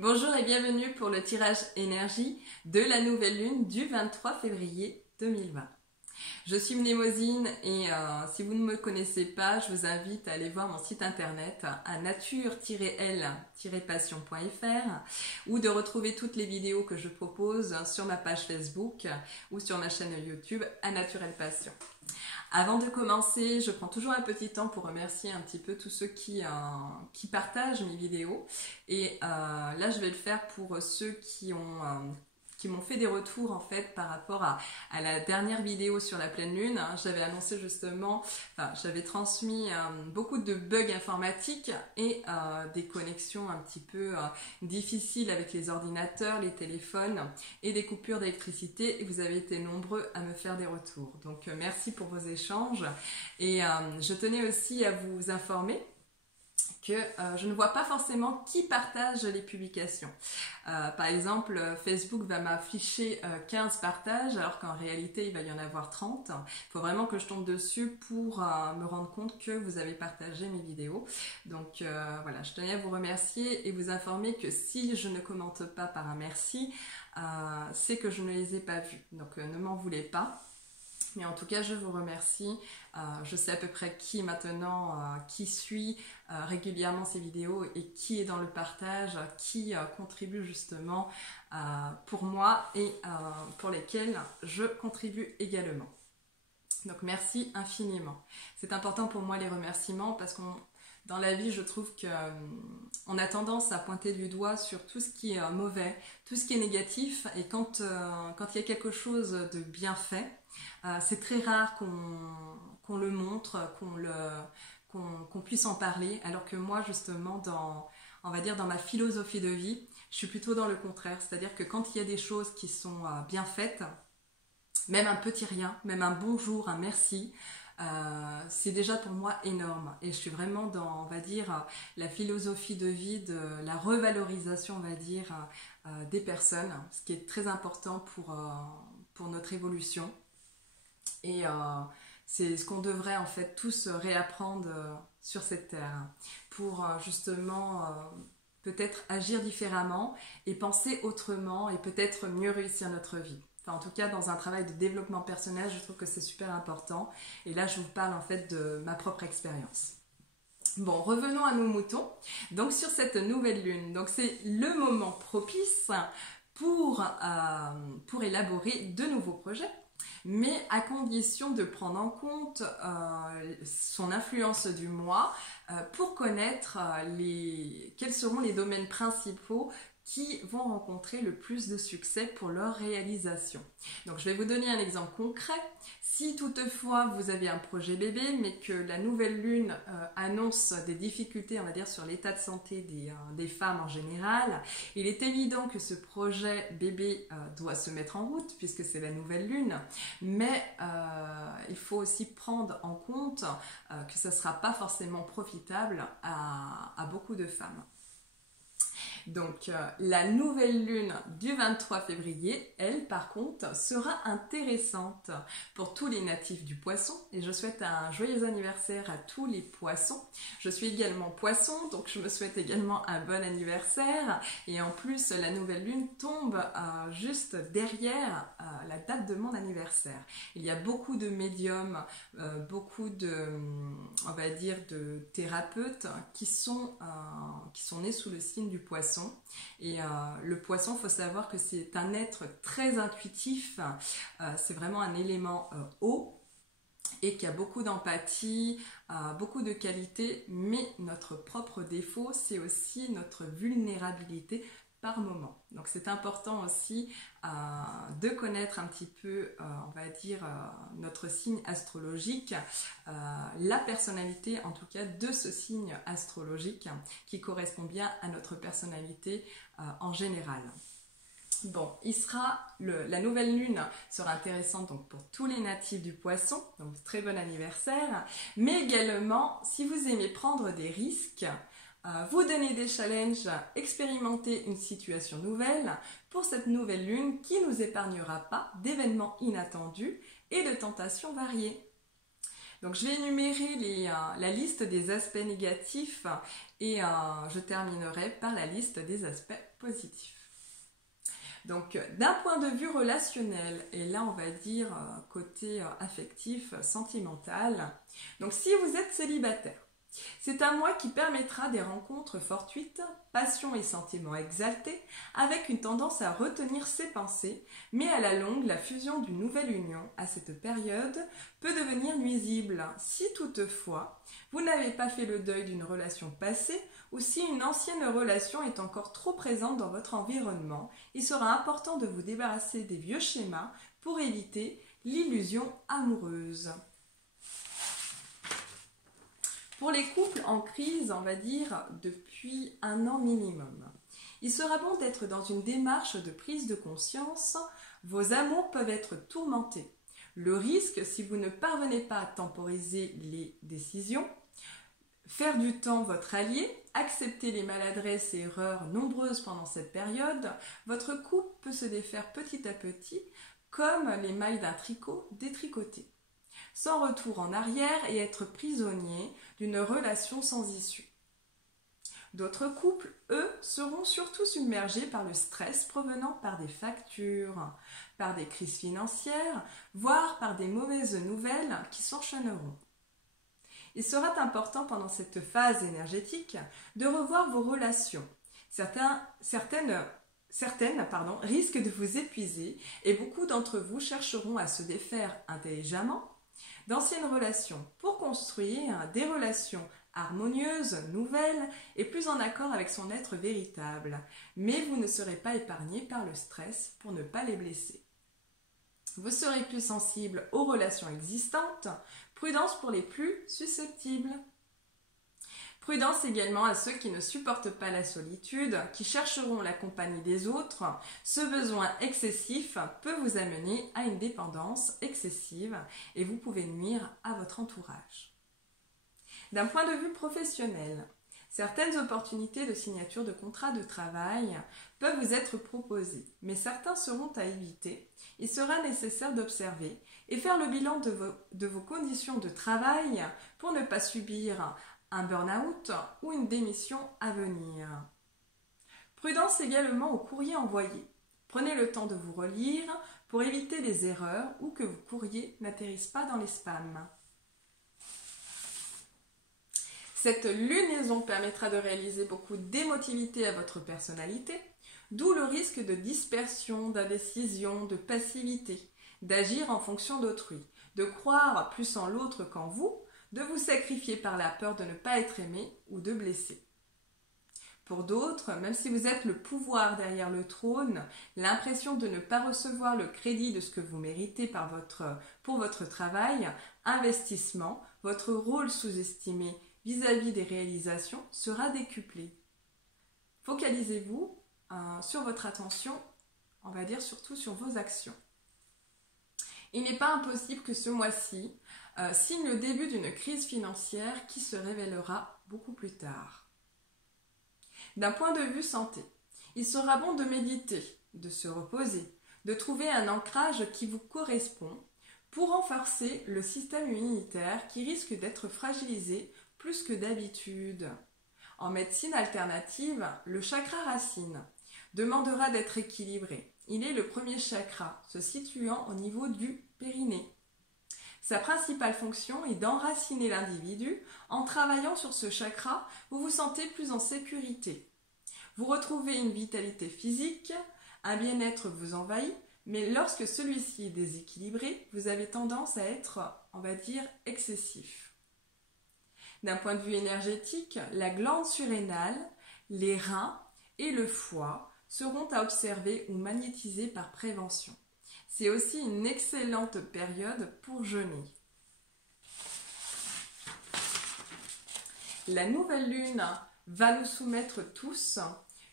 Bonjour et bienvenue pour le tirage énergie de la nouvelle lune du 23 février 2020. Je suis Mnémosine et si vous ne me connaissez pas, je vous invite à aller voir mon site internet à nature-l-passion.fr ou de retrouver toutes les vidéos que je propose sur ma page Facebook ou sur ma chaîne YouTube à Naturel Passion. Avant de commencer, je prends toujours un petit temps pour remercier un petit peu tous ceux qui partagent mes vidéos. Et là, je vais le faire pour ceux qui m'ont fait des retours en fait par rapport à la dernière vidéo sur la pleine lune. J'avais annoncé justement, j'avais transmis beaucoup de bugs informatiques et des connexions un petit peu difficiles avec les ordinateurs, les téléphones et des coupures d'électricité. Et vous avez été nombreux à me faire des retours. Donc merci pour vos échanges. Et je tenais aussi à vous informer que je ne vois pas forcément qui partage les publications. Par exemple, Facebook va m'afficher 15 partages alors qu'en réalité il va y en avoir 30. Il faut vraiment que je tombe dessus pour me rendre compte que vous avez partagé mes vidéos. Donc voilà, je tenais à vous remercier et vous informer que si je ne commente pas par un merci, c'est que je ne les ai pas vus. Donc ne m'en voulez pas. Mais en tout cas, je vous remercie. Je sais à peu près qui maintenant, qui suit régulièrement ces vidéos et qui est dans le partage, qui contribue justement pour moi et pour lesquels je contribue également. Donc merci infiniment. C'est important pour moi les remerciements parce qu'on dans la vie, je trouve qu'on a tendance à pointer du doigt sur tout ce qui est mauvais, tout ce qui est négatif. Et quand il y a quelque chose de bien fait, c'est très rare qu'on le montre, qu'on puisse en parler. Alors que moi, justement, on va dire dans ma philosophie de vie, je suis plutôt dans le contraire. C'est-à-dire que quand il y a des choses qui sont bien faites, même un petit rien, même un bonjour, un merci, c'est déjà pour moi énorme et je suis vraiment dans, on va dire, la philosophie de vie de la revalorisation, on va dire, des personnes, ce qui est très important pour notre évolution et c'est ce qu'on devrait en fait tous réapprendre sur cette terre pour justement peut-être agir différemment et penser autrement et peut-être mieux réussir notre vie. Enfin, en tout cas, dans un travail de développement personnel, je trouve que c'est super important. Et là, je vous parle en fait de ma propre expérience. Bon, revenons à nos moutons. Donc, sur cette nouvelle lune, donc c'est le moment propice pour élaborer de nouveaux projets, mais à condition de prendre en compte son influence du mois pour connaître quels seront les domaines principaux qui vont rencontrer le plus de succès pour leur réalisation. Donc je vais vous donner un exemple concret. Si toutefois vous avez un projet bébé mais que la nouvelle lune annonce des difficultés, on va dire, sur l'état de santé des femmes en général, il est évident que ce projet bébé doit se mettre en route puisque c'est la nouvelle lune, mais il faut aussi prendre en compte que ça ne sera pas forcément profitable à beaucoup de femmes. Donc la nouvelle lune du 23 février, elle par contre, sera intéressante pour tous les natifs du poisson et je souhaite un joyeux anniversaire à tous les poissons. Je suis également poisson, donc je me souhaite également un bon anniversaire et en plus la nouvelle lune tombe juste derrière la date de mon anniversaire. Il y a beaucoup de médiums, beaucoup on va dire, de thérapeutes qui sont nés sous le signe du poisson. Et le poisson, il faut savoir que c'est un être très intuitif, c'est vraiment un élément eau et qui a beaucoup d'empathie, beaucoup de qualités, mais notre propre défaut, c'est aussi notre vulnérabilité par moment. Donc c'est important aussi de connaître un petit peu, on va dire, notre signe astrologique, la personnalité en tout cas de ce signe astrologique qui correspond bien à notre personnalité en général. Bon, la nouvelle lune sera intéressante donc pour tous les natifs du poisson, donc très bon anniversaire, mais également si vous aimez prendre des risques, vous donner des challenges, expérimenter une situation nouvelle pour cette nouvelle lune qui ne nous épargnera pas d'événements inattendus et de tentations variées. Donc je vais énumérer la liste des aspects négatifs et je terminerai par la liste des aspects positif. Donc, d'un point de vue relationnel, et là on va dire côté affectif, sentimental, donc si vous êtes célibataire, c'est un mois qui permettra des rencontres fortuites, passions et sentiments exaltés, avec une tendance à retenir ses pensées, mais à la longue, la fusion d'une nouvelle union à cette période peut devenir nuisible si toutefois vous n'avez pas fait le deuil d'une relation passée ou si une ancienne relation est encore trop présente dans votre environnement. Il sera important de vous débarrasser des vieux schémas pour éviter l'illusion amoureuse. Pour les couples en crise, on va dire depuis 1 an minimum, il sera bon d'être dans une démarche de prise de conscience. Vos amours peuvent être tourmentés. Le risque, si vous ne parvenez pas à temporiser les décisions, faire du temps votre allié, accepter les maladresses et erreurs nombreuses pendant cette période, votre couple peut se défaire petit à petit comme les mailles d'un tricot détricoté, sans retour en arrière et être prisonnier d'une relation sans issue. D'autres couples, eux, seront surtout submergés par le stress provenant par des factures, par des crises financières, voire par des mauvaises nouvelles qui s'enchaîneront. Il sera important pendant cette phase énergétique de revoir vos relations. Certaines risquent de vous épuiser et beaucoup d'entre vous chercheront à se défaire intelligemment d'anciennes relations pour construire des relations harmonieuses, nouvelles et plus en accord avec son être véritable. Mais vous ne serez pas épargné par le stress pour ne pas les blesser. Vous serez plus sensible aux relations existantes, prudence pour les plus susceptibles. Prudence également à ceux qui ne supportent pas la solitude, qui chercheront la compagnie des autres. Ce besoin excessif peut vous amener à une dépendance excessive et vous pouvez nuire à votre entourage. D'un point de vue professionnel, certaines opportunités de signature de contrat de travail peuvent vous être proposées, mais certains seront à éviter. Il sera nécessaire d'observer et faire le bilan de vos conditions de travail pour ne pas subir un burn-out ou une démission à venir. Prudence également au courrier envoyé. Prenez le temps de vous relire pour éviter des erreurs ou que vos courriers n'atterrissent pas dans les spams. Cette lunaison permettra de réaliser beaucoup d'émotivité à votre personnalité, d'où le risque de dispersion, d'indécision, de passivité, d'agir en fonction d'autrui, de croire plus en l'autre qu'en vous, de vous sacrifier par la peur de ne pas être aimé ou de blesser. Pour d'autres, même si vous êtes le pouvoir derrière le trône, l'impression de ne pas recevoir le crédit de ce que vous méritez pour votre travail, investissement, votre rôle sous-estimé vis-à-vis des réalisations sera décuplé. Focalisez-vous sur votre attention, on va dire surtout sur vos actions. Il n'est pas impossible que ce mois-ci signe le début d'une crise financière qui se révélera beaucoup plus tard. D'un point de vue santé, il sera bon de méditer, de se reposer, de trouver un ancrage qui vous correspond pour renforcer le système immunitaire qui risque d'être fragilisé plus que d'habitude. En médecine alternative, le chakra racine demandera d'être équilibré. Il est le premier chakra, se situant au niveau du périnée. Sa principale fonction est d'enraciner l'individu. En travaillant sur ce chakra, vous vous sentez plus en sécurité. Vous retrouvez une vitalité physique, un bien-être vous envahit, mais lorsque celui-ci est déséquilibré, vous avez tendance à être, on va dire, excessif. D'un point de vue énergétique, la glande surrénale, les reins et le foie seront à observer ou magnétiser par prévention. C'est aussi une excellente période pour jeûner. La nouvelle lune va nous soumettre tous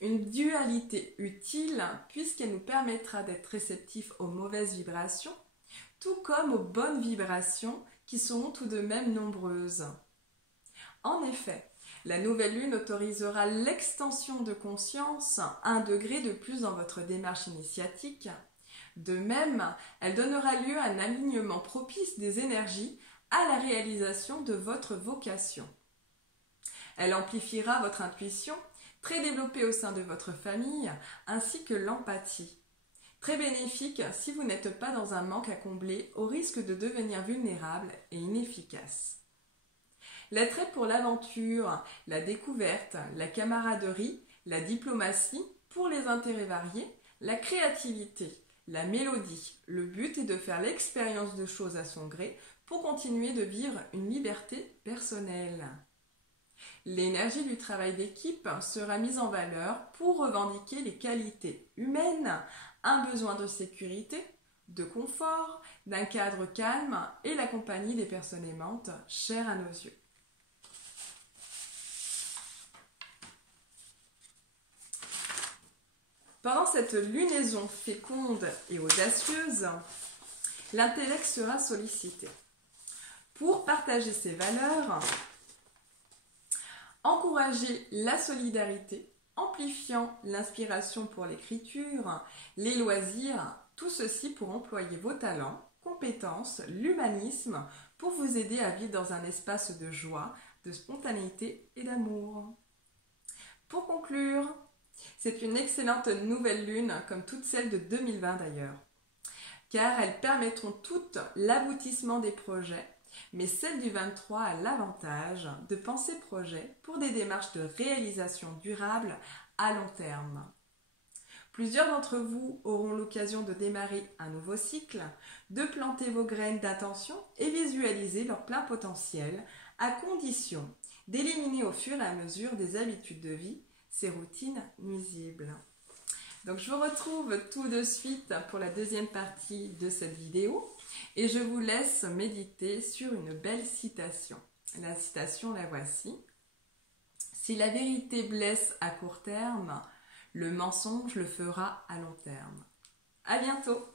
une dualité utile puisqu'elle nous permettra d'être réceptifs aux mauvaises vibrations, tout comme aux bonnes vibrations qui seront tout de même nombreuses. En effet, la nouvelle lune autorisera l'extension de conscience 1 degré de plus dans votre démarche initiatique. De même, elle donnera lieu à un alignement propice des énergies à la réalisation de votre vocation. Elle amplifiera votre intuition, très développé au sein de votre famille, ainsi que l'empathie. Très bénéfique si vous n'êtes pas dans un manque à combler au risque de devenir vulnérable et inefficace. L'attrait pour l'aventure, la découverte, la camaraderie, la diplomatie, pour les intérêts variés, la créativité, la mélodie. Le but est de faire l'expérience de choses à son gré pour continuer de vivre une liberté personnelle. L'énergie du travail d'équipe sera mise en valeur pour revendiquer les qualités humaines, un besoin de sécurité, de confort, d'un cadre calme et la compagnie des personnes aimantes chères à nos yeux. Pendant cette lunaison féconde et audacieuse, l'intellect sera sollicité. Pour partager ses valeurs, encourager la solidarité, amplifiant l'inspiration pour l'écriture, les loisirs, tout ceci pour employer vos talents, compétences, l'humanisme, pour vous aider à vivre dans un espace de joie, de spontanéité et d'amour. Pour conclure, c'est une excellente nouvelle lune, comme toutes celles de 2020 d'ailleurs, car elles permettront toutes l'aboutissement des projets, mais celle du 23 a l'avantage de penser projet pour des démarches de réalisation durable à long terme. Plusieurs d'entre vous auront l'occasion de démarrer un nouveau cycle, de planter vos graines d'attention et visualiser leur plein potentiel, à condition d'éliminer au fur et à mesure des habitudes de vie, ces routines nuisibles. Donc je vous retrouve tout de suite pour la deuxième partie de cette vidéo et je vous laisse méditer sur une belle citation. La citation, la voici. Si la vérité blesse à court terme, le mensonge le fera à long terme. À bientôt!